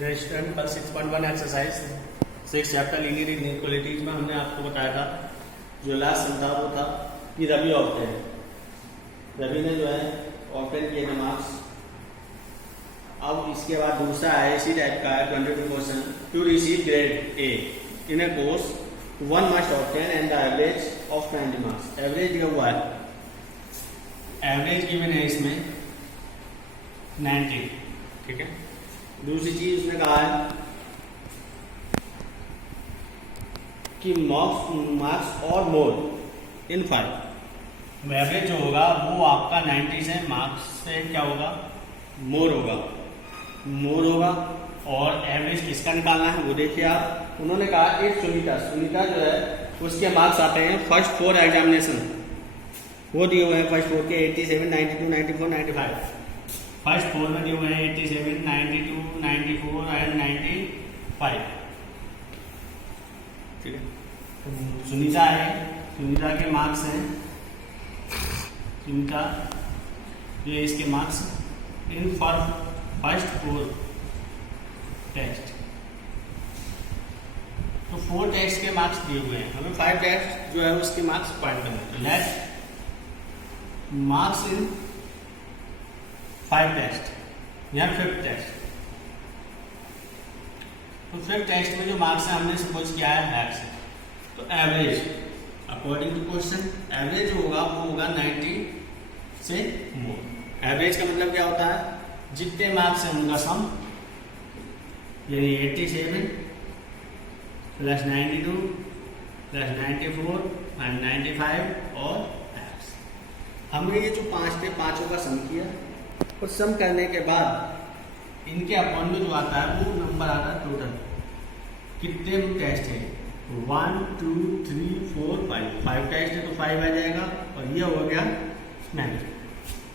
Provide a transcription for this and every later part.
Dear student, कल 6.1 exercise 6 chapter linear inequalities में हमने आपको बताया था जो लास्ट सम था वो था कि रवि ऑप्टेन, रवि ने जो है ऑप्टेन किए थे मार्क्स। अब इसके बाद दूसरा है इसी टाइप का है 22 question to receive grade A in a course one must obtain and the average of 20 marks. Average दिया हुआ है, एवरेज गिवन है इसमें 90, ठीक है। दूसरी चीज उसने कहा है कि मार्क्स और मोर इन 5। एवरेज जो होगा वो आपका 90 से मार्क्स से क्या होगा, मोर होगा। और एवरेज किसका निकालना है वो देखिए आप। उन्होंने कहा एक सुनीता जो है उसके मार्क्स आते हैं फर्स्ट 4 एग्जामिनेशन, वो दिए हुए हैं फर्स्ट 4 के 87, 92, 94, 95। फर्स्ट 4 में दिए हुए हैं 87, 92, 94 एंड 95, ठीक है। तो सुनीता है, सुनीता के मार्क्स हैं, सुनीता ये इसके मार्क्स इन फर्स्ट 4 टेस्ट। तो 4 टेस्ट के मार्क्स दिए हुए हैं, हमें 5 टेस्ट जो है उसके मार्क्स पॉइंट करने हैं। लेट मार्क्स इन 5 टेस्ट या 5th टेस्ट। तो 5th टेस्ट में जो मार्क्स है हमने सपोज किया है एक्स। तो average according to question average होगा वो होगा 90 से मोर। एवरेज का मतलब क्या होता है, जितने मार्क्स हैं उनका सम, यानी 87 प्लस 92 प्लस 94 एंड 95 और एक्स। हमने ये जो 5 थे पांचों का सम किया और सम करने के बाद इनके अपॉन में जो आता है वो नंबर आता है टोटल कितने टेस्ट है। 1 2 3 4 5 टेस्ट है तो 5 आ जाएगा और ये हो गया 9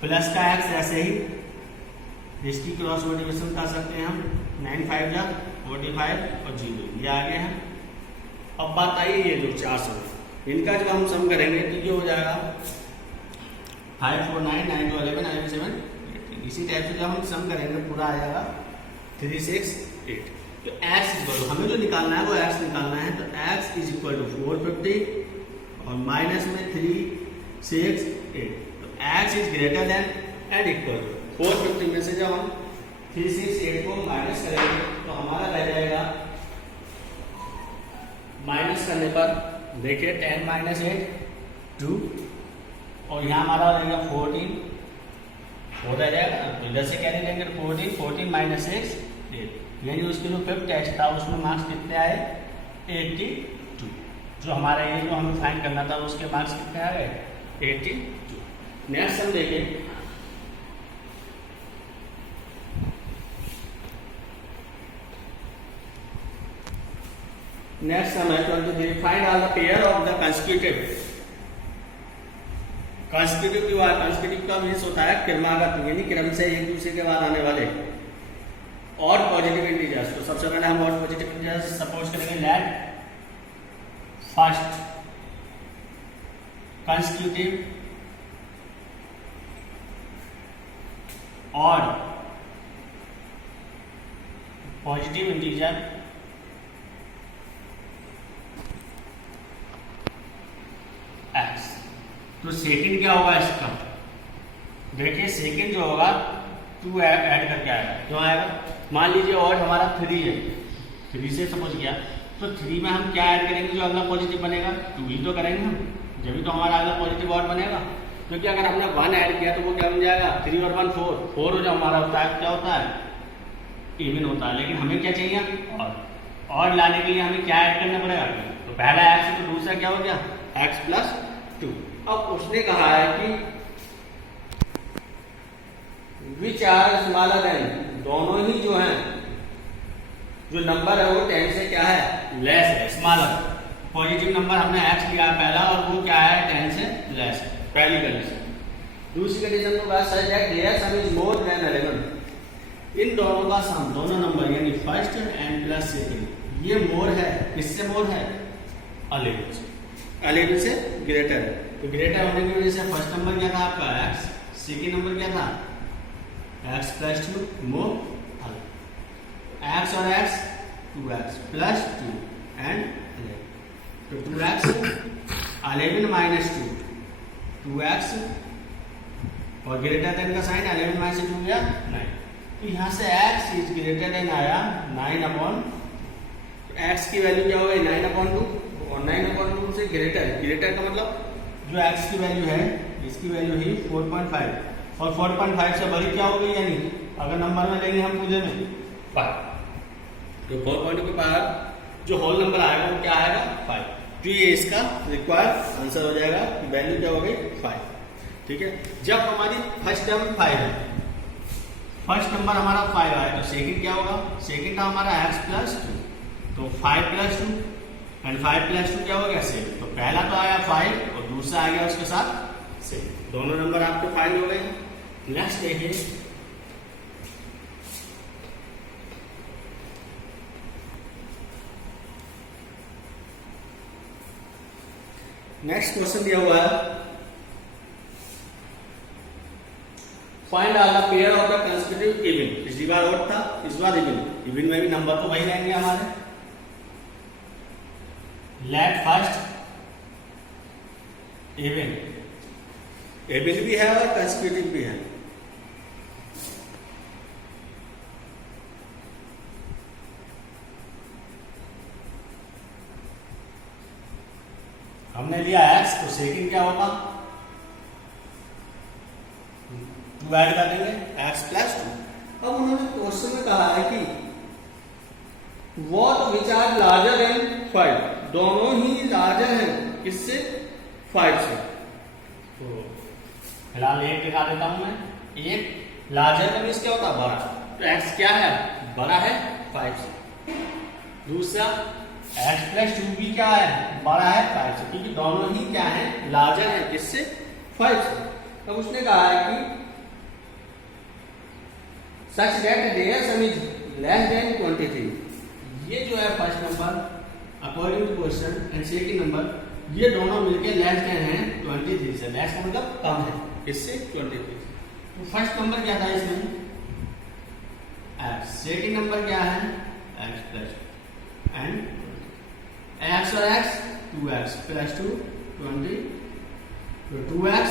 प्लस का एक्स। ऐसे ही इसकी क्रॉस मल्टीप्लिकेशन कर सकते हैं हम, 9 5 जा 45 और 0 ये आ गए हैं। अब बात आई ये जो 400 इनका जो हम सम करेंगे तो ये हो जाएगा 5 4 9 9 2 11 9 7। इसी टाइप से जब हम सम करेंगे पूरा आ जाएगा 3 6 8। तो x इक्वल हमें जो निकालना है वो x निकालना है। तो x इज इक्वल टू 450 और माइनस में 3 6 8। तो x is greater than and equal to 450 में से जब हम 3 6 8 को माइनस करेंगे तो हमारा रह जाएगा, माइनस करने पर देखिए 10 माइनस 8 2 और यहाँ हमारा रहेगा 14 हो जाएगा। तो जैसे कैरी लेंगे 14 माइनस 6 8, यानी उसके जो 5th टेस्ट था उसमें मार्क्स कितने आए 82। जो हमारा ये जो हमें फाइंड करना था उसके मार्क्स कितने आ गए 82। नेक्स्ट हम देखें, नेक्स्ट हम है 23 find all the pair of the consecutive. Consecutive जो है, कंसेक्यूटिव का मीन्स होता है क्रमागत, यानी क्रम से एक दूसरे के बाद आने वाले और पॉजिटिव इंटीजर्स। तो सबसे पहले हम और पॉजिटिव इंटीजर्स सपोज करेंगे लेट फर्स्ट कंसेक्यूटिव और पॉजिटिव इंटीजर एक्स। तो सेकंड क्या होगा इसका, देखिए सेकंड जो होगा 2 ऐड करके आएगा, क्यों आएगा, मान लीजिए और हमारा 3 है, 3 से सपोज किया तो 3 में हम क्या ऐड करेंगे जो अगला पॉजिटिव बनेगा 2 ही तो करेंगे हम, जब भी तो हमारा अगला पॉजिटिव और बनेगा। क्योंकि अगर हमने 1 ऐड किया तो वो क्या बन जाएगा 3 और 1 4 हो जो हमारा होता है क्या होता है इवन होता है। लेकिन हमें क्या चाहिए और लाने के लिए हमें क्या ऐड करना पड़ेगा। तो पहला एक्स तो दूसरा क्या हो गया एक्स प्लस 2। अब उसने कहा है कि विच आर स्मॉलर देन, दोनों ही जो हैं जो नंबर है वो 10 से क्या है लेस है, स्मॉलर। पॉजिटिव नंबर हमने x लिया पहला और वो क्या है 10 से लेस है, पहली कंडीशन। दूसरी कंडीशन को बात सच है there sum is more than 11। इन दोनों का सम, दोनों नंबर यानी फर्स्ट एंड प्लस सेकंड ये मोर है, किससे मोर है 11 से ग्रेटर है। तो ग्रेटर होने की वजह से फर्स्ट नंबर क्या था आपका x, सेकंड नंबर क्या था x प्लस 2 मोर। x और x 2x प्लस 2 एंड 11, तो 2x 11 माइनस 2 2x और ग्रेटर देन का साइन 11 माइनस 2 गया 9, तो यहाँ से x इज ग्रेटर देन आया 9/, तो x की वैल्यू क्या हो गई 9/2 और 9/2 से ग्रेटर का मतलब जो x की वैल्यू है इसकी वैल्यू है 4.5 और 4.5 से बड़ी क्या हो गई, यानी अगर नंबर में लेंगे हम पूजे में 5, तो 4.2 के पार जो होल नंबर आएगा वो क्या आएगा 5, तो ये इसका रिक्वायर्ड आंसर हो जाएगा कि वैल्यू क्या हो गई 5। ठीक है, जब हमारी फर्स्ट टर्म 5 है, फर्स्ट नंबर हमारा 5 आया, तो सेकंड क्या होगा, सेकंड था हमारा x प्लस 2, तो 5 प्लस 2 एंड 5 प्लस 2 क्या हो गया 7, तो पहला तो आया 5 और दूसरा आ गया उसके साथ 7, दोनों नंबर आपके फाइंड हो गए। नेक्स्ट देखिए, नेक्स्ट क्वेश्चन दिया हुआ है, find all the pair of the consecutive even. पिछली बार ऑड था, इस बार इवन में भी नंबर तो वही रहेंगे हमारे। लेट फर्स्ट इवन भी है और कंसेक्यूटिव भी है। हमने लिया x, तो सेकंड क्या होगा 2 ऐड कर देंगे x प्लस 2। अब उन्होंने क्वेश्चन में कहा है कि what which are larger than 5, दोनों ही लार्जर हैं किससे 5 से। तो फिलहाल एक दिखा देता हूं मैं, एक लार्जर का मीन्स क्या होता है बड़ा, तो x क्या है बड़ा है 5 से। दूसरा x प्लस 2 भी क्या है बड़ा है 5 से, क्योंकि दोनों ही क्या है लार्जर है किससे 5 से। तो उसने कहा है कि such that their sum is less than 23, ये जो है first number according to question and second number ये दोनों मिलके लेस देन है 23 से, लेस का मतलब कम है इससे 23। तो फर्स्ट नंबर क्या था इसमें x, सेकंड नंबर क्या है x प्लस एंड x और x 2x प्लस 2 20, तो 2x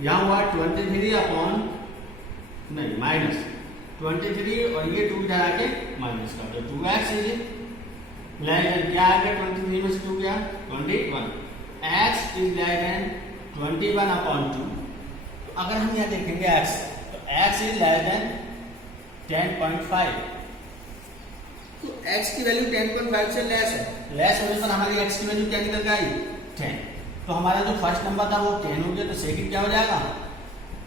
यहाँ हुआ 23 अपॉन नहीं माइनस 23 और ये 2 इधर आके माइनस कर दो, 2x इज लेस देन क्या आ गया 23 में से 2 गया 21, x is less then 21 upon 2। अगर हम यहाँ देखेंगे x, तो x इज लेस देन 10.5, तो x की वैल्यू 10.5 से लेस है, लेस होने पर हमारी x की वैल्यू क्या निकल गई 10, तो हमारा जो फर्स्ट नंबर था वो 10 हो गया, तो सेकंड क्या हो जाएगा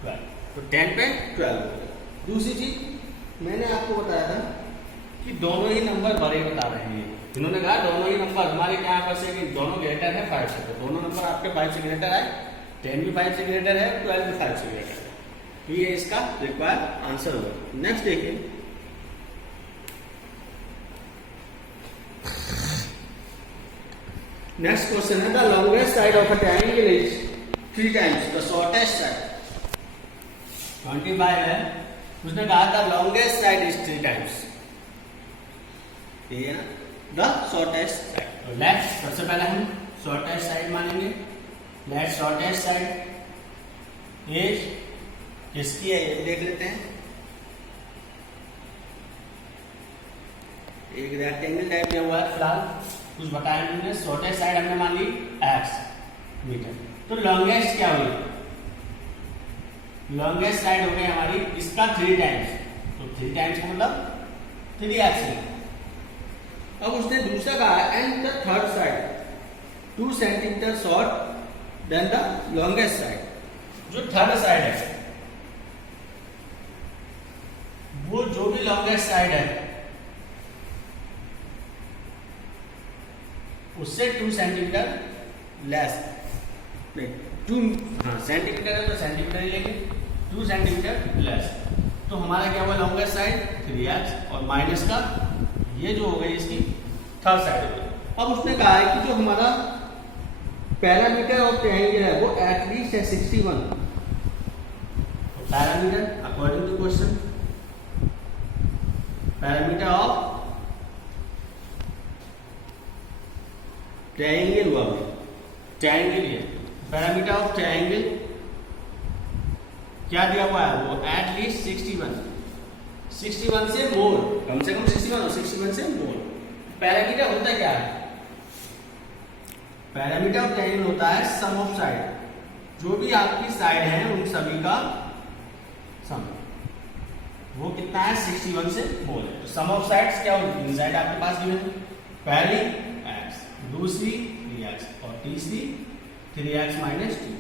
12, तो 10 पे 12 हो गया। दूसरी चीज मैंने आपको बताया था कि दोनों ही नंबर बड़े बता रहे हैं, इन्होंने कहा दोनों ही नंबर हमारे क्या पर से कि दोनों ग्रेटर है 5 से, तो दोनों नंबर आपके 5 से ग्रेटर है, 10 भी 5 से ग्रेटर है, 12 भी 5 से ग्रेटर है, तो ये इसका रिक्वायर्ड आंसर होगा। नेक्स्ट देखिए, नेक्स्ट क्वेश्चन है the longest side of a triangle is 3 times the shortest side. 25 है, उसने कहा था लॉन्गेस्ट साइड इज 3 टाइम्स, ये है द शॉर्टेस्ट साइड। तो लेट सबसे पहले हम शॉर्टेस्ट साइड मानेंगे, लेट शॉर्टेस्ट साइड इज किसकी है ये देख लेते हैं। एक रेक्टेंगल टाइप में हुआ है, फिलहाल कुछ बताया हमने, शॉर्टेस्ट साइड हमने मान ली x मीटर, तो लॉन्गेस्ट क्या हुई, लॉन्गेस्ट साइड हो गई हमारी इसका 3 टाइम्स, तो 3 टाइम्स का मतलब 3x है। अब उसने दूसरा कहा and the third side 2 centimetre short than the longest side. जो थर्ड साइड है वो जो भी लॉन्गेस्ट साइड है उससे 2 सेंटीमीटर लेस, नहीं 2 सेंटीमीटर है तो सेंटीमीटर ही लेंगे, 2 सेंटीमीटर लेस, तो हमारा क्या हुआ लॉन्गेस्ट साइड 3x और माइनस का ये जो हो गई इसकी थर्ड साइड हो गई। अब उसने कहा है कि जो हमारा पैरामीटर ऑफ ट्रायंगल है वो एटलीस्ट है 61, तो parameter according to question parameter of triangle हुआ, ट्रायंगल है, पैरामीटर ऑफ ट्रायंगल क्या दिया हुआ है, वो एटलीस्ट 61 से मोर, कम से कम 61 से मोर। पैरामीटर होता क्या है, पैरामीटर ऑफ ट्रायंगल होता है सम ऑफ साइड, जो भी आपकी साइड है उन सभी का सम, वो कितना है 61 से मोर है। तो सम ऑफ साइड्स क्या होगी, इन साइड आपके पास गिवन है, पहली x, दूसरी 3x और तीसरी 3x माइनस 2,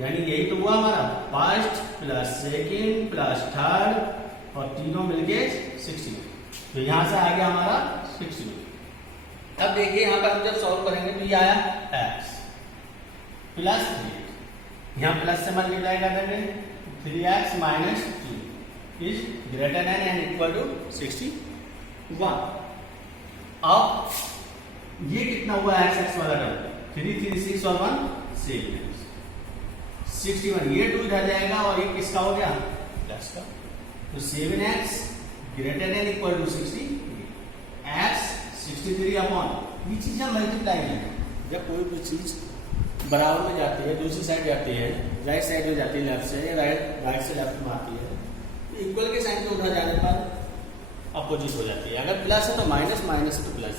यानी यही तो हुआ हमारा first plus second plus third और तीनों मिलके 61। तो यहां से आ गया हमारा 61। अब देखिए यहां पर हम जब सॉल्व करेंगे तो ये आया x प्लस 3, यहाँ प्लस से मल्टीप्लाई कर देंगे, 3x minus 2 is greater than and equal to 61। अब ये कितना हुआ x वाला टर्म, 3 3 6 और 1 7 61, ये 2 इधर जाएगा और ये किसका हो गया प्लस का, तो 7x greater than equal to 60, x 63 upon, ये चीज हम मल्टीप्लाई करें, जब कोई भी चीज बराबर में जाती है, दूसरी साइड जाती है, राइट साइड में जाती है लेफ्ट से, राइट से लेफ्ट में आती है, तो इक्वल के साइन पे उधर जाने पर अपोजिट हो जाती है, अगर प्लस है तो माइनस, माइनस है तो प्लस।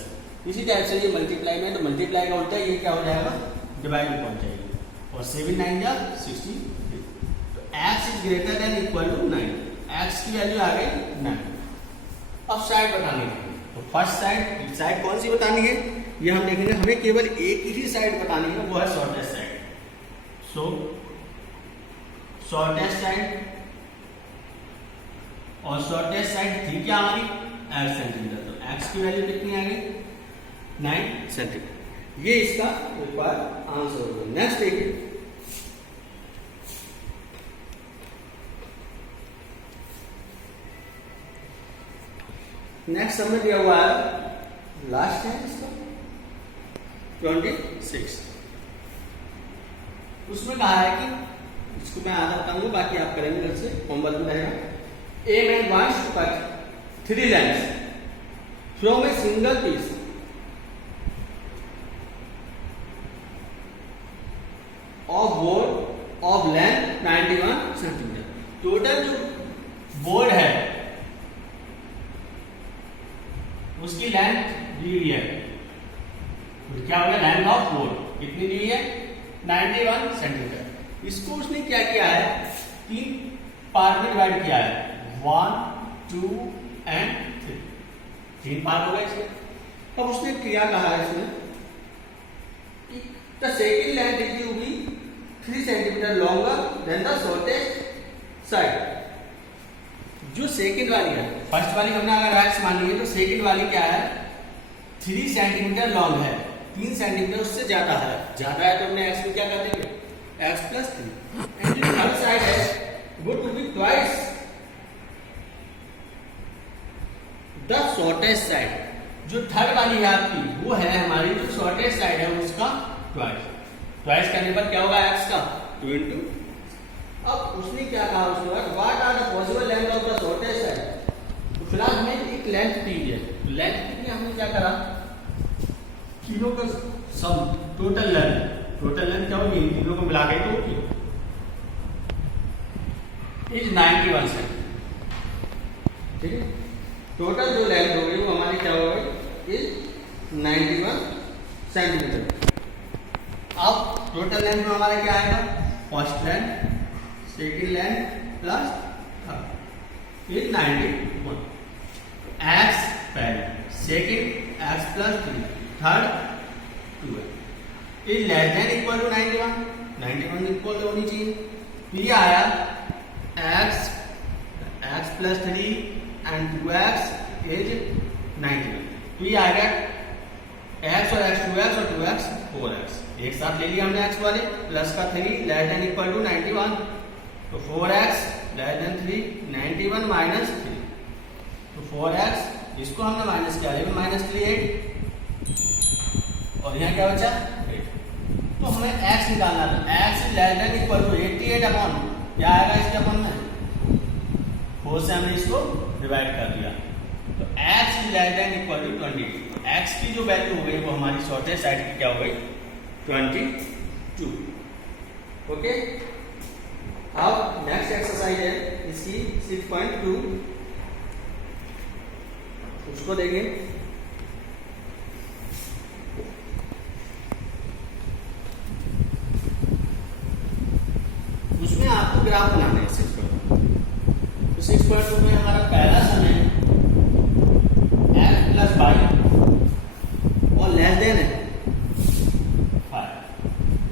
इसी टाइप से ये मल्टीप्लाई में, तो मल्टीप्लाई का उल्टा ये क्या हो जाएगा, डिवाइड में पहुंच जाएगी, और 7 9 जा 63, तो x is greater than equal to 9, x की वैल्यू आ गई 9। अब साइड बतानी है, तो फर्स्ट साइड कौन सी बतानी है, ये हम देखेंगे, हमें केवल एक ही साइड बतानी है, वो है शॉर्टेस्ट साइड। सो शॉर्टेस्ट साइड, और शॉर्टेस्ट साइड थी क्या हमारी 8 सेंटीमीटर, तो x की वैल्यू कितनी आ गई 9 सेंटीमीटर। ये इसका एक बार आंसर होगा। नेक्स्ट देखिए, नेक्स्ट समय दिया हुआ है, लास्ट है इसका 26, उसमें कहा है कि, इसको मैं आधा बताऊंगा, बाकी आप करेंगे घर से, होमवर्क में रहेगा। A man wants to cut 3 lengths from a single piece of board of length 91 centimetre. Total जो बोर्ड है उसकी लेंथ दी हुई है, तो क्या होगा लेंथ ऑफ बोर्ड कितनी दी हुई है 91 सेंटीमीटर। इसको उसने क्या किया है, 3 पार्ट में डिवाइड किया है, 1 2 एंड 3 पार्ट हो गए इसमें। अब उसने क्या कहा है इसमें, the second length is to be 3 centimetre longer than the shortest side. जो सेकंड वाली है, फर्स्ट वाली हमने अगर x मानी है, तो सेकंड वाली क्या है 3 सेंटीमीटर लॉन्ग है, 3 सेंटीमीटर उससे ज्यादा है, तो हमने x में क्या कर देंगे x प्लस 3, एंड जो थर्ड साइड है वो to be twice the shortest side. जो थर्ड वाली है आपकी, वो है हमारी जो शॉर्टेस्ट साइड है उसका ट्वाइस करने पर क्या होगा x का 2 इंटू। अब उसने क्या कहा, उसके बाद what are the possible length of the shortest side. तो फिलहाल हमें एक लेंथ दी है, लेंथ कितनी, हमने क्या करा, तीनों का सम, टोटल लेंथ क्या होगी, इन तीनों को मिला के तो होगी इज 91 सेंटीमीटर। ठीक है, टोटल जो लेंथ हो गई वो हमारी क्या हो गई इज 91 सेंटीमीटर। अब टोटल लेंथ में हमारा क्या आएगा, first length second length plus third is 91, X पहले, second X plus 3, third 2 is less than equal to 91 equal तो होनी चाहिए। ये आया x plus 3 and 2x is 91, तो ये आ गया x और x 2x और 2x 4x, एक साथ ले लिया हमने x वाले, प्लस का 3 लेस देन इक्वल टू 91, तो 4x लेस देन 3, 91 माइनस 3, तो 4x इसको हमने माइनस किया, लेकिन माइनस 3 8, और यहाँ क्या बचा 8। तो हमें x निकालना था, x less than equal to 88 upon क्या आएगा इसके अपन में 4 से हमने इसको डिवाइड कर दिया, तो x is less than equal to 22, x की जो वैल्यू हो गई वो हमारी शॉर्टेस्ट साइड की क्या हो गई 22। ओके, अब नेक्स्ट एक्सरसाइज है इसकी 6.2, उसको देखें। उसमें आपको ग्राफ बनाना है 6.2। तो 6.2 में हमारा पहला सम है x प्लस वाई और लेस देन है 5।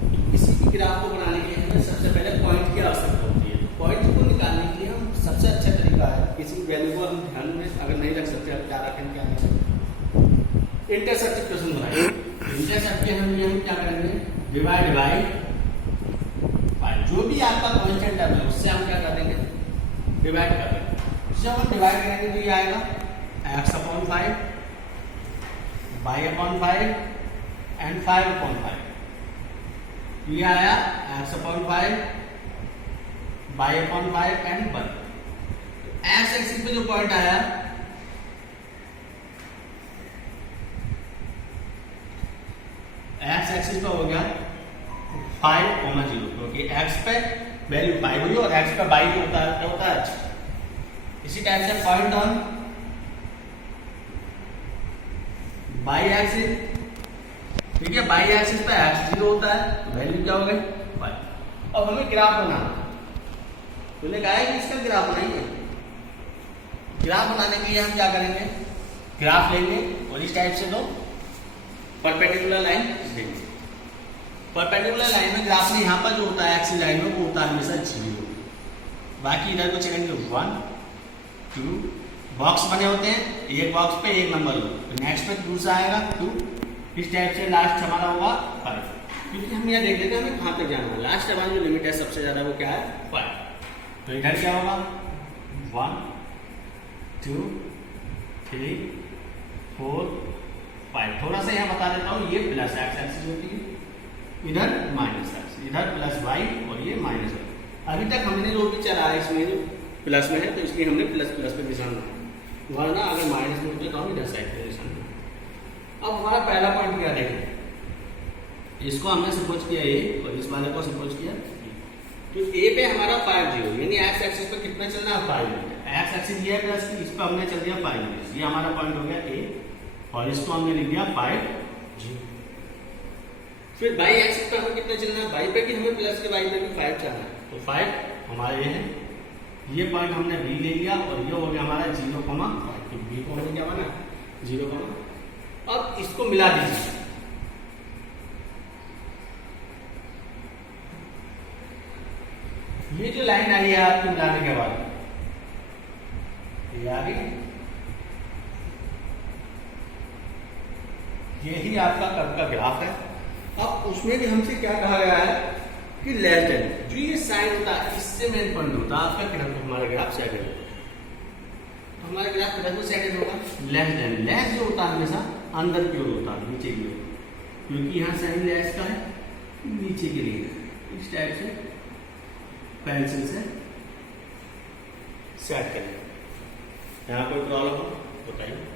तो इसी की ग्राफ को बनाने के लिए हमें सबसे पहले पॉइंट की आवश्यकता होती है। पॉइंट को निकालने के लिए हम सबसे अच्छा तरीका है, किसी वैल्यू को हम ध्यान में अगर नहीं रख सकते, अब क्या रखें क्या नहीं सकते, इंटरसेप्ट इक्वेशन बनाएंगे। इंटरसेप्ट के हम क्या करेंगे, डिवाइड बाई जो भी आपका कांस्टेंट टर्म है उससे हम क्या कर देंगे, डिवाइड कर देंगे। जब हम डिवाइड करेंगे तो ये आएगा x upon 5, y upon 5 and 5 upon 5। ये आया x upon 5, y upon 5 and 1। x axis पे जो पॉइंट आया x एक्सिस पे हो गया 5,0, क्योंकि x पे वैल्यू 5 हुई और x पे y जो होता है इसी टाइप से पॉइंट ऑन y एक्सिस, ठीक है, y एक्सिस पे x 0 होता है तो वैल्यू क्या हो गई 5। अब हमें ग्राफ बनाना, तूने कहा है कि इसका ग्राफ बनाइए। ग्राफ बनाने के लिए हम क्या करेंगे, ग्राफ लेंगे और इस टाइप से दो परपेंडिकुलर लाइन देंगे। परपेंडिकुलर लाइन में ग्राफ में यहाँ पर जो होता है एक्सिस लाइन में वो होता है हमेशा 0, बाकी इधर को चलेंगे 1 2, बॉक्स बने होते हैं, एक बॉक्स पे एक नंबर हो, तो नेक्स्ट पे दूसरा आएगा 2, इस टाइप से लास्ट हमारा होगा 5, क्योंकि हम यह देख लेते हैं हमें कहाँ तक जाना है। लास्ट हमारी जो लिमिट है सबसे ज्यादा वो क्या है 5। तो इधर क्या होगा 1 2 3 4 5। थोड़ा सा यहाँ बता देता हूँ, ये प्लस एक्स एक्सिस होती है, इधर माइनस एक्स, इधर प्लस वाई और ये माइनस वाई। अभी तक हमने जो भी चला है इसमें जो प्लस में है तो इसलिए हमने प्लस प्लस पे निशान लगाया, वरना अगर माइनस में होते तो हम इधर साइड पे निशान लगाया। अब हमारा पहला पॉइंट क्या देखें, इसको हमने सपोज किया ए और इस वाले को सपोज किया, तो ए पे हमारा 5 0, यानी एक्स एक्सिस पे कितना चलना है 5 यूनिट। एक्स एक्सिस ये है प्लस की, इस पर हमने चल दिया 5 यूनिट, ये हमारा पॉइंट हो गया ए और इसको हमने लिख दिया 5 0। फिर बाई एक्सिस पर हमें कितना चलना है, बाई पे भी हमें प्लस के बाई पे भी 5 चलना है, तो 5 हमारे ये है, ये पॉइंट हमने बी ले लिया और ये हो गया हमारा 0,5, तो बी को हमने क्या बना 0, अब इसको मिला दीजिए। ये जो लाइन आई है आपको मिलाने के बाद ये आ गई, यही आपका कर्व का ग्राफ है। अब उसमें भी हमसे क्या कहा गया है कि लेस देन, जो ये साइन होता है इससे मेन पॉइंट होता है आपका ग्राफ, हमारा ग्राफ सेटेड होगा, हमारा ग्राफ किधर को सेटेड होगा लेस देन। लेस जो होता है हमेशा अंदर की ओर होता है, नीचे की ओर, क्योंकि यहाँ साइन लेस का है नीचे की लिए, इस टाइप से पेंसिल से सेट करें। यहाँ कोई प्रॉब्लम हो बताइए।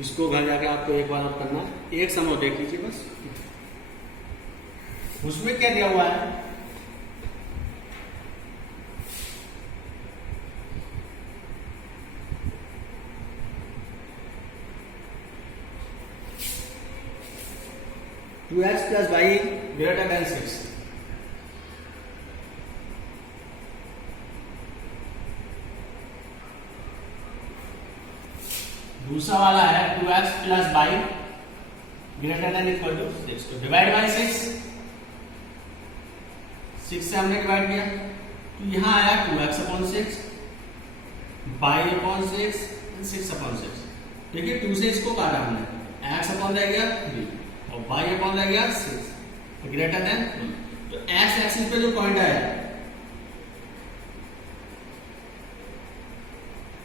इसको घर जाके आपको एक बार करना, एक समय देख लीजिए बस। उसमें क्या दिया हुआ है, two x plus y greater than 6। दूसरा वाला है 2x plus y greater than equal to 6, तो डिवाइड बाई 6, 6 से हमने डिवाइड किया तो यहाँ आया 2x upon 6, Y upon 6, 6 upon 6। देखिए 2 से इसको काटा हमने, x अपॉन रह गया 3 और y अपॉन रह गया 6 ग्रेटर देन, तो x एक्सिस पे जो पॉइंट आया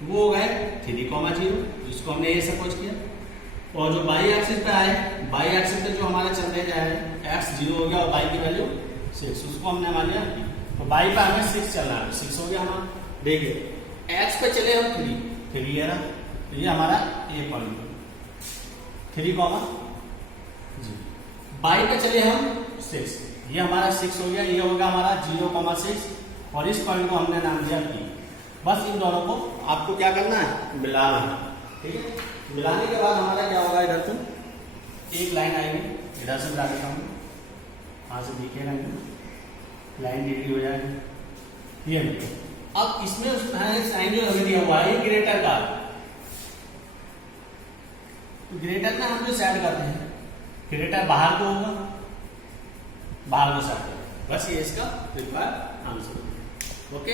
वो हो गए 3,0, जिसको हमने ये सपोज किया, और जो बाई एक्सिस पे आए, बाई एक्सिस पे जो हमारा चलते जाए x 0 हो गया और y की वैल्यू 6, उसको हमने मान लिया। तो बाई पे हमें 6 चलना है, 6 हो गया हमारा। देखिए एक्स पे चले हम 3 है ना, तो ये हमारा ए पॉइंट 3 कॉमा जी। बाई पे चले हम 6, ये हमारा 6 हो गया, ये होगा हमारा 0,6 और इस पॉइंट को हमने नाम दिया पी। बस इन दोनों को आपको क्या करना है, मिलाना है, ठीक है। मिलाने के बाद हमारा क्या होगा, इधर से एक लाइन आएगी, इधर से मिला देता हूँ, यहाँ से दिखेगा लाइन डिग्री हो जाएगी ये। अब इसमें साइन जो हमें दिया हुआ है ग्रेटर का, तो ग्रेटर में हम जो सेट करते हैं, ग्रेटर बाहर को होगा, बाहर को सेट करें, बस ये इसका प्रिपेयर आंसर। ओके।